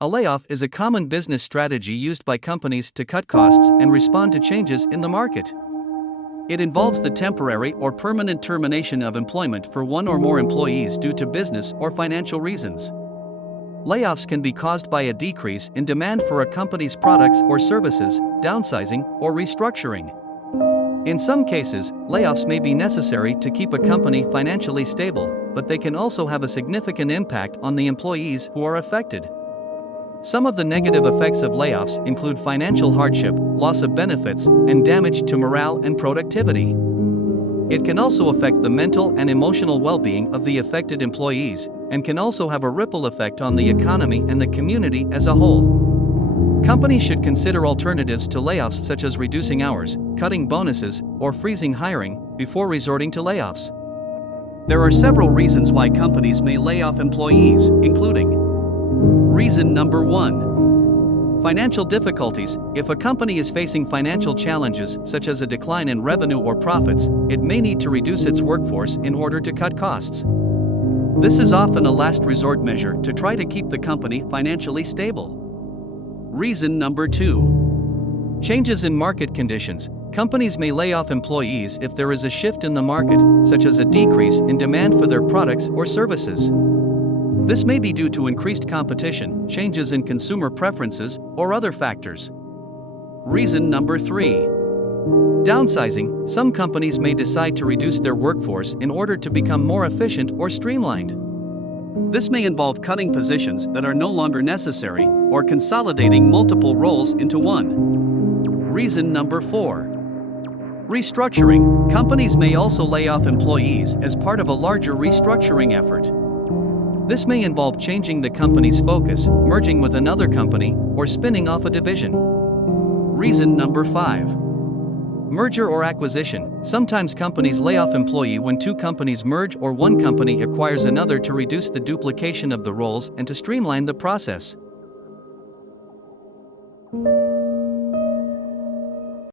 A layoff is a common business strategy used by companies to cut costs and respond to changes in the market. It involves the temporary or permanent termination of employment for one or more employees due to business or financial reasons. Layoffs can be caused by a decrease in demand for a company's products or services, downsizing, or restructuring. In some cases, layoffs may be necessary to keep a company financially stable, but they can also have a significant impact on the employees who are affected. Some of the negative effects of layoffs include financial hardship, loss of benefits, and damage to morale and productivity. It can also affect the mental and emotional well-being of the affected employees, and can also have a ripple effect on the economy and the community as a whole. Companies should consider alternatives to layoffs such as reducing hours, cutting bonuses, or freezing hiring before resorting to layoffs. There are several reasons why companies may lay off employees, including reason number 1. Financial difficulties. If a company is facing financial challenges such as a decline in revenue or profits, it may need to reduce its workforce in order to cut costs. This is often a last resort measure to try to keep the company financially stable. Reason number 2. Changes in market conditions. Companies may lay off employees if there is a shift in the market, such as a decrease in demand for their products or services. This may be due to increased competition, changes in consumer preferences, or other factors. Reason number 3. Downsizing. Some companies may decide to reduce their workforce in order to become more efficient or streamlined. This may involve cutting positions that are no longer necessary or consolidating multiple roles into one. Reason number 4. Restructuring. Companies may also lay off employees as part of a larger restructuring effort. This may involve changing the company's focus, merging with another company, or spinning off a division. Reason number 5. Merger or acquisition. Sometimes companies lay off employees when two companies merge or one company acquires another to reduce the duplication of the roles and to streamline the process.